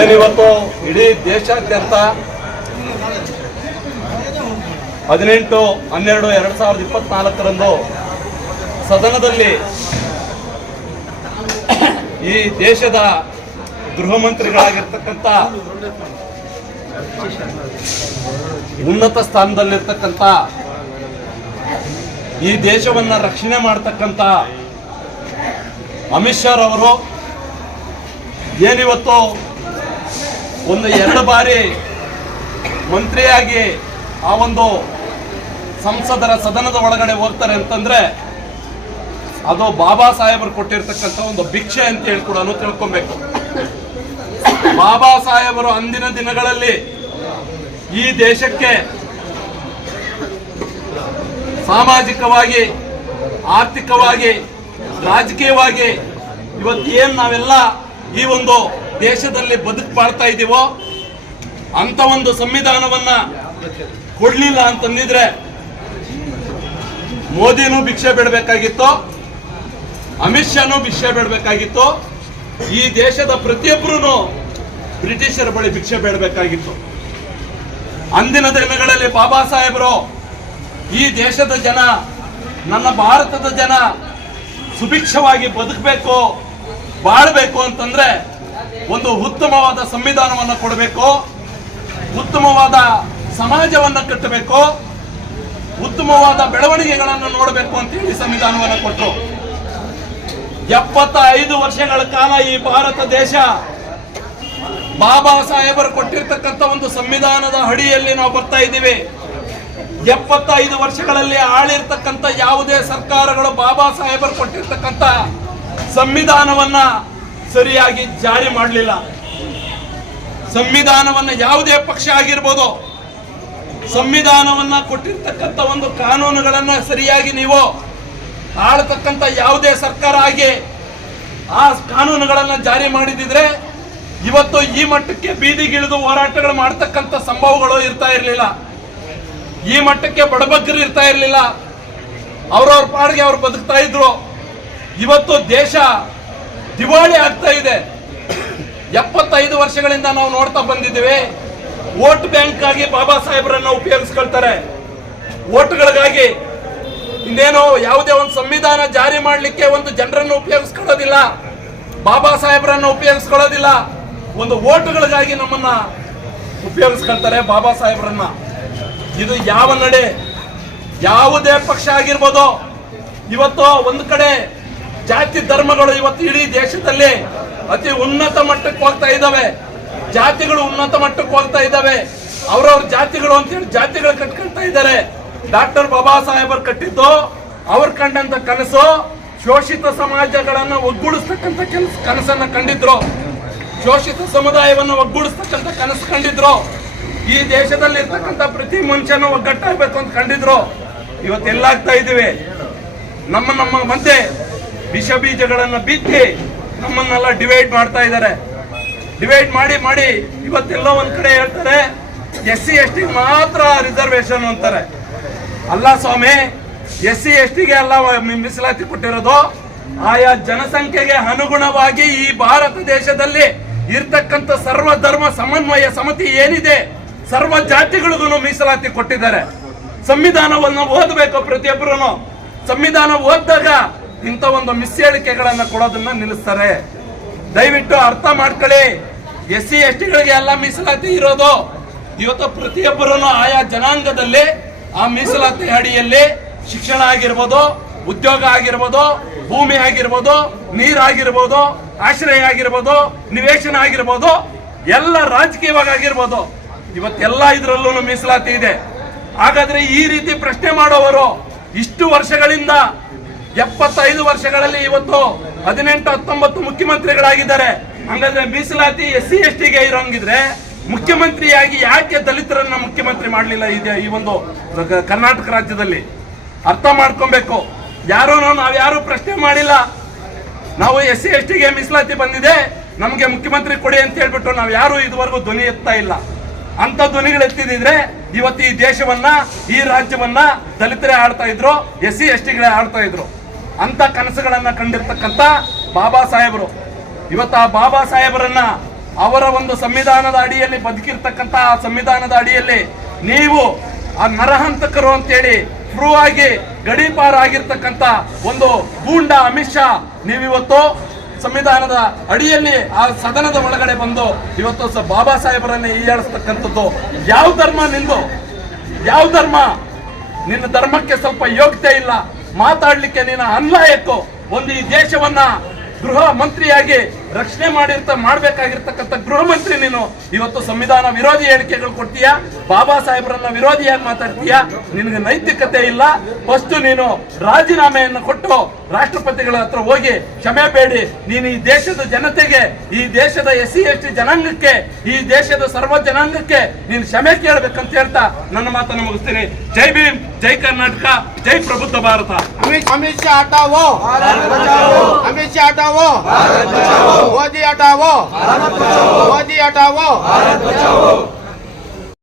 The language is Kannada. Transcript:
ಏನಿವತ್ತು ಇಡೀ ದೇಶಾದ್ಯಂತ ಹದಿನೆಂಟು, ಹನ್ನೆರಡು, ಎರಡು ಸಾವಿರದ ಇಪ್ಪತ್ನಾಲ್ಕರಂದು ಸದನದಲ್ಲಿ ಈ ದೇಶದ ಗೃಹ ಮಂತ್ರಿಗಳಾಗಿರ್ತಕ್ಕಂಥ ಉನ್ನತ ಸ್ಥಾನದಲ್ಲಿರ್ತಕ್ಕಂಥ ಈ ದೇಶವನ್ನ ರಕ್ಷಣೆ ಮಾಡ್ತಕ್ಕಂಥ ಅಮಿತ್ ಶಾ ರವರು ಏನಿವತ್ತು ಒಂದು ಎರಡು ಬಾರಿ ಮಂತ್ರಿಯಾಗಿ ಆ ಒಂದು ಸಂಸದರ ಸದನದ ಒಳಗಡೆ ಹೋಗ್ತಾರೆ ಅಂತಂದ್ರೆ ಅದು ಬಾಬಾ ಸಾಹೇಬರು ಕೊಟ್ಟಿರ್ತಕ್ಕಂಥ ಒಂದು ಭಿಕ್ಷೆ ಅಂತ ಹೇಳಿ ಕೂಡ ತಿಳ್ಕೊಬೇಕು. ಬಾಬಾ ಸಾಹೇಬರು ಅಂದಿನ ದಿನಗಳಲ್ಲಿ ಈ ದೇಶಕ್ಕೆ ಸಾಮಾಜಿಕವಾಗಿ, ಆರ್ಥಿಕವಾಗಿ, ರಾಜಕೀಯವಾಗಿ ಇವತ್ತು ಏನ್ ನಾವೆಲ್ಲ ಈ ಒಂದು ದೇಶದಲ್ಲಿ ಬದುಕು ಮಾಡ್ತಾ ಇದ್ದೀವೋ ಅಂತ ಒಂದು ಸಂವಿಧಾನವನ್ನ ಕೊಡ್ಲಿಲ್ಲ ಅಂತಂದಿದ್ರೆ ಮೋದಿನೂ ಭಿಕ್ಷೆ ಬಿಡಬೇಕಾಗಿತ್ತು, ಅಮಿತ್ ಶಾನೂ ಭಿಕ್ಷೆ ಬಿಡಬೇಕಾಗಿತ್ತು, ಈ ದೇಶದ ಪ್ರತಿಯೊಬ್ಬರೂ ಬ್ರಿಟಿಷರ ಬಳಿ ಭಿಕ್ಷೆ ಬೇಡಬೇಕಾಗಿತ್ತು. ಅಂದಿನ ದಿನಗಳಲ್ಲಿ ಬಾಬಾ ಸಾಹೇಬರು, ಈ ದೇಶದ ಜನ, ನನ್ನ ಭಾರತದ ಜನ ಸುಭಿಕ್ಷವಾಗಿ ಬದುಕಬೇಕು ಬಾಳ್ಬೇಕು ಅಂತಂದ್ರೆ ಒಂದು ಉತ್ತಮವಾದ ಸಂವಿಧಾನವನ್ನು ಕೊಡಬೇಕು, ಉತ್ತಮವಾದ ಸಮಾಜವನ್ನು ಕಟ್ಟಬೇಕು, ಉತ್ತಮವಾದ ಬೆಳವಣಿಗೆಗಳನ್ನು ನೋಡಬೇಕು ಅಂತ ಹೇಳಿ ಸಂವಿಧಾನವನ್ನು ಕೊಟ್ಟರು ಎಪ್ಪತ್ತ ಐದು ವರ್ಷಗಳ ಕಾಲ ಈ ಭಾರತ ದೇಶ ಬಾಬಾ ಸಾಹೇಬರು ಕೊಟ್ಟಿರ್ತಕ್ಕಂಥ ಒಂದು ಸಂವಿಧಾನದ ಅಡಿಯಲ್ಲಿ ನಾವು ಬರ್ತಾ ಇದ್ದೀವಿ. ಎಪ್ಪತ್ತೈದು ವರ್ಷಗಳಲ್ಲಿ ಆಳಿರ್ತಕ್ಕಂಥ ಯಾವುದೇ ಸರ್ಕಾರಗಳು ಬಾಬಾ ಸಾಹೇಬರು ಕೊಟ್ಟಿರ್ತಕ್ಕಂಥ ಸಂವಿಧಾನವನ್ನ ಸರಿಯಾಗಿ ಜಾರಿ ಮಾಡಲಿಲ್ಲ. ಸಂವಿಧಾನವನ್ನ ಯಾವುದೇ ಪಕ್ಷ ಆಗಿರ್ಬೋದು, ಸಂವಿಧಾನವನ್ನ ಕೊಟ್ಟಿರ್ತಕ್ಕಂಥ ಒಂದು ಕಾನೂನುಗಳನ್ನ ಸರಿಯಾಗಿ ನೀವು ಆಳ್ತಕ್ಕಂಥ ಯಾವುದೇ ಸರ್ಕಾರ ಆಗಿ ಆ ಕಾನೂನುಗಳನ್ನ ಜಾರಿ ಮಾಡಿದಿದ್ರೆ ಇವತ್ತು ಈ ಮಟ್ಟಕ್ಕೆ ಬೀದಿಗಿಳಿದು ಹೋರಾಟಗಳು ಮಾಡ್ತಕ್ಕಂಥ ಸಂಭವಗಳು ಇರ್ತಾ ಇರಲಿಲ್ಲ. ಈ ಮಟ್ಟಕ್ಕೆ ಬಡಬಗ್ಗರು ಇರ್ತಾ ಇರಲಿಲ್ಲ. ಅವ್ರವ್ರ ಪಾಡಿಗೆ ಅವ್ರು ಬದುಕ್ತಾ ಇದ್ರು. ಇವತ್ತು ದೇಶ ದಿವಾಳಿ ಆಗ್ತಾ ಇದೆ. ಎಪ್ಪತ್ತೈದು ವರ್ಷಗಳಿಂದ ನಾವು ನೋಡ್ತಾ ಬಂದಿದ್ದೀವಿ. ವೋಟ್ ಬ್ಯಾಂಕ್ ಆಗಿ ಬಾಬಾ ಸಾಹೇಬರನ್ನ ಉಪಯೋಗಿಸ್ಕೊಳ್ತಾರೆ. ವೋಟ್ಗಳಿಗಾಗಿ ಇನ್ನೇನು ಯಾವುದೇ ಒಂದು ಸಂವಿಧಾನ ಜಾರಿ ಮಾಡಲಿಕ್ಕೆ ಒಂದು ಜನರನ್ನು ಉಪಯೋಗಿಸ್ಕೊಳ್ಳೋದಿಲ್ಲ, ಬಾಬಾ ಸಾಹೇಬರನ್ನ ಉಪಯೋಗಿಸ್ಕೊಳ್ಳೋದಿಲ್ಲ. ಒಂದು ವೋಟ್ಗಳಿಗಾಗಿ ನಮ್ಮನ್ನ ಉಪಯೋಗಿಸ್ಕೊಳ್ತಾರೆ ಬಾಬಾ ಸಾಹೇಬರನ್ನ. ಇದು ಯಾವ ನಡೆ? ಯಾವುದೇ ಪಕ್ಷ ಆಗಿರ್ಬೋದು, ಇವತ್ತು ಒಂದು ಕಡೆ ಜಾತಿ ಧರ್ಮಗಳು ಇವತ್ತು ಇಡೀ ದೇಶದಲ್ಲಿ ಅತಿ ಉನ್ನತ ಮಟ್ಟಕ್ಕೆ ಹೋಗ್ತಾ ಇದ್ದಾವೆ. ಜಾತಿಗಳು ಉನ್ನತ ಮಟ್ಟಕ್ಕೆ ಹೋಗ್ತಾ ಇದ್ದಾವೆ. ಅವ್ರವ್ರ ಜಾತಿಗಳು ಅಂತೇಳಿ ಜಾತಿಗಳು ಕಟ್ಕೊಳ್ತಾ ಇದ್ದಾರೆ. ಡಾಕ್ಟರ್ ಬಾಬಾ ಸಾಹೇಬರ್ ಕಟ್ಟಿದ್ದು, ಅವ್ರು ಕಂಡಂತ ಕನಸು, ಶೋಷಿತ ಸಮಾಜಗಳನ್ನ ಒಗ್ಗೂಡಿಸ್ತಕ್ಕಂಥ ಕೆಲಸ ಕನಸನ್ನ ಕಂಡಿದ್ರು. ಶೋಷಿತ ಸಮುದಾಯವನ್ನು ಒಗ್ಗೂಡಿಸ್ತಕ್ಕಂಥ ಕನಸು ಕಂಡಿದ್ರು. ಈ ದೇಶದಲ್ಲಿ ಇರ್ತಕ್ಕಂಥ ಪ್ರತಿ ಮನುಷ್ಯನ ಒಗ್ಗಟ್ಟಾಗಬೇಕು ಅಂತ ಕಂಡಿದ್ರು. ಇವತ್ತೆಲ್ಲಾಗ್ತಾ ಇದ್ದೀವಿ. ನಮ್ಮ ನಮ್ಮ ಮಧ್ಯೆ ವಿಷ ಬೀಜಗಳನ್ನ ಬಿತ್ತಿ ನಮ್ಮನ್ನೆಲ್ಲ ಡಿವೈಡ್ ಮಾಡ್ತಾ ಇದ್ದಾರೆ. ಡಿವೈಡ್ ಮಾಡಿ ಮಾಡಿ ಇವತ್ತೆಲ್ಲೋ ಒಂದ್ ಕಡೆ ಹೇಳ್ತಾರೆ ಎಸ್ ಸಿ ಎಸ್ ಟಿ ಮಾತ್ರ ರಿಸರ್ವೇಶನ್ ಅಂತಾರೆ. ಅಲ್ಲ ಸ್ವಾಮಿ ಎಸ್ ಸಿ ಎಸ್ ಟಿಗೆ ಎಲ್ಲ ಮೀಸಲಾತಿ ಕೊಟ್ಟಿರೋದು. ಆಯಾ ಜನಸಂಖ್ಯೆಗೆ ಅನುಗುಣವಾಗಿ ಈ ಭಾರತ ದೇಶದಲ್ಲಿ ಇರ್ತಕ್ಕಂಥ ಸರ್ವ ಧರ್ಮ ಸಮನ್ವಯ ಸಮಿತಿ ಏನಿದೆ, ಸರ್ವ ಜಾತಿಗಳಿಗೂ ಮೀಸಲಾತಿ ಕೊಟ್ಟಿದ್ದಾರೆ. ಸಂವಿಧಾನವನ್ನು ಓದಬೇಕು ಪ್ರತಿಯೊಬ್ಬರು ಸಂವಿಧಾನ ಓದಿದಾಗ ಇಂಥ ಒಂದು ಮಿಸ್ ಹೇಳಿಕೆಗಳನ್ನ ಕೊಡೋದನ್ನ ನಿಲ್ಲಿಸ್ತಾರೆ. ದಯವಿಟ್ಟು ಅರ್ಥ ಮಾಡ್ಕೊಳ್ಳಿ. ಎಸ್ ಸಿ ಎಸ್ ಟಿಗಳಿಗೆ ಎಲ್ಲ ಮೀಸಲಾತಿ ಇರೋದು. ಇವತ್ತು ಪ್ರತಿಯೊಬ್ಬರೂ ಆಯಾ ಜನಾಂಗದಲ್ಲಿ ಆ ಮೀಸಲಾತಿ ಅಡಿಯಲ್ಲಿ ಶಿಕ್ಷಣ ಆಗಿರ್ಬೋದು, ಉದ್ಯೋಗ ಆಗಿರ್ಬೋದು, ಭೂಮಿ ಆಗಿರ್ಬೋದು ನೀರಾಗಿರ್ಬೋದು ಆಶ್ರಯ ಆಗಿರ್ಬೋದು, ನಿವೇಶನ ಆಗಿರ್ಬೋದು, ಎಲ್ಲ ರಾಜಕೀಯವಾಗಿ ಆಗಿರ್ಬೋದು. ಇವತ್ತೆಲ್ಲ ಇದರಲ್ಲೂ ಮೀಸಲಾತಿ ಇದೆ. ಹಾಗಾದ್ರೆ ಈ ರೀತಿ ಪ್ರಶ್ನೆ ಮಾಡೋವರು ಇಷ್ಟು ವರ್ಷಗಳಿಂದ ಎಪ್ಪತ್ತೈದು ವರ್ಷಗಳಲ್ಲಿ ಇವತ್ತು ಹದಿನೆಂಟು, ಹತ್ತೊಂಬತ್ತು ಮುಖ್ಯಮಂತ್ರಿಗಳಾಗಿದ್ದಾರೆ. ಹಂಗಂದ್ರೆ ಮೀಸಲಾತಿ ಎಸ್ ಸಿ ಎಸ್ ಟಿಗೆ ಇರೋಂಗಿದ್ರೆ ಮುಖ್ಯಮಂತ್ರಿಯಾಗಿ ಯಾಕೆ ದಲಿತರನ್ನ ಮುಖ್ಯಮಂತ್ರಿ ಮಾಡಲಿಲ್ಲ ಇದೆ ಈ ಒಂದು ಕರ್ನಾಟಕ ರಾಜ್ಯದಲ್ಲಿ? ಅರ್ಥ ಮಾಡ್ಕೊಬೇಕು. ಯಾರು ನಾವು ಯಾರು ಪ್ರಶ್ನೆ ಮಾಡಿಲ್ಲ. ನಾವು ಎಸ್ ಸಿ ಎಸ್ ಟಿಗೆ ಮೀಸಲಾತಿ ಬಂದಿದೆ, ನಮಗೆ ಮುಖ್ಯಮಂತ್ರಿ ಕೊಡಿ ಅಂತ ಹೇಳ್ಬಿಟ್ಟು ನಾವು ಯಾರು ಇದುವರೆಗೂ ಧ್ವನಿ ಎತ್ತಾ ಇಲ್ಲ. ಅಂತ ಧ್ವನಿಗಳು ಎತ್ತಿದ್ರೆ ಇವತ್ತು ಈ ದೇಶವನ್ನ, ಈ ರಾಜ್ಯವನ್ನ ದಲಿತರೇ ಆಡ್ತಾ ಇದ್ರು ಎಸ್ ಸಿ ಎಸ್ ಟಿಗಳೇ ಆಡ್ತಾ ಇದ್ರು. ಅಂತ ಕನಸುಗಳನ್ನ ಕಂಡಿರ್ತಕ್ಕಂಥ ಬಾಬಾ ಸಾಹೇಬರು. ಇವತ್ತು ಆ ಬಾಬಾ ಸಾಹೇಬರನ್ನ ಅವರ ಒಂದು ಸಂವಿಧಾನದ ಅಡಿಯಲ್ಲಿ ಬದುಕಿರ್ತಕ್ಕಂಥ ಆ ಸಂವಿಧಾನದ ಅಡಿಯಲ್ಲಿ ನೀವು ಆ ನರಹಂತಕರು ಅಂತೇಳಿ ಫ್ರೂ ಆಗಿ ಗಡೀಪಾರ ಆಗಿರ್ತಕ್ಕಂತ ಒಂದು ಗೂಂಡ ಅಮಿತ್ ಶಾ ನೀವಿವತ್ತು ಸಂವಿಧಾನದ ಅಡಿಯಲ್ಲಿ ಆ ಸದನದ ಒಳಗಡೆ ಬಂದು ಇವತ್ತು ಬಾಬಾ ಸಾಹೇಬರನ್ನ ಈಯಾಡಿಸ್ತಕ್ಕಂಥದ್ದು ಯಾವ ಧರ್ಮ ನಿಂದು? ಯಾವ ಧರ್ಮ? ನಿನ್ನ ಧರ್ಮಕ್ಕೆ ಸ್ವಲ್ಪ ಯೋಗ್ಯತೆ ಇಲ್ಲ. ಮಾತಾಡ್ಲಿಕ್ಕೆ ನೀನು ಅನ್ಲಾಯಕ್ಕೋ ಒಂದು ಈ ದೇಶವನ್ನ ಗೃಹ ಮಂತ್ರಿಯಾಗಿ ರಕ್ಷಣೆ ಮಾಡಿರ್ತ, ಮಾಡ್ಬೇಕಾಗಿರ್ತಕ್ಕಂಥ ಗೃಹ ಮಂತ್ರಿ ನೀನು. ಇವತ್ತು ಸಂವಿಧಾನ ವಿರೋಧಿ ಹೇಳಿಕೆಗಳು ಕೊಡ್ತೀಯ? ಬಾಬಾ ಸಾಹೇಬರನ್ನ ವಿರೋಧಿಯಾಗಿ ಮಾತಾಡ್ತೀಯ? ನಿನಗೆ ನೈತಿಕತೆ ಇಲ್ಲ. ಫಸ್ಟ್ ನೀನು ರಾಜೀನಾಮೆಯನ್ನು ಕೊಟ್ಟು ರಾಷ್ಟ್ರಪತಿಗಳ ಹತ್ರ ಹೋಗಿ ಕ್ಷಮೆ ಬೇಡಿ. ನೀನು ಈ ದೇಶದ ಜನತೆಗೆ, ಈ ದೇಶದ ಎಸ್ ಸಿ ಜನಾಂಗಕ್ಕೆ, ಈ ದೇಶದ ಸರ್ವ ಜನಾಂಗಕ್ಕೆ ನೀನು ಕ್ಷಮೆ ಕೇಳಬೇಕಂತ ಹೇಳ್ತಾ ನನ್ನ ಮಾತನ್ನು ಮುಗಿಸ್ತೀನಿ. ಜೈ ಭೀಮ್, ಜೈ ಕರ್ನಾಟಕ, ಜೈ ಪ್ರಬುದ್ಧ ಭಾರತ. ಅಮಿತ್ ಶಾ ಆಟಾವೋ? ಅಮಿತ್ ಶಾ ಹಟಾವೋ ફોજી હટાવો. ફોજી હટાવો. ભારત બચાવો.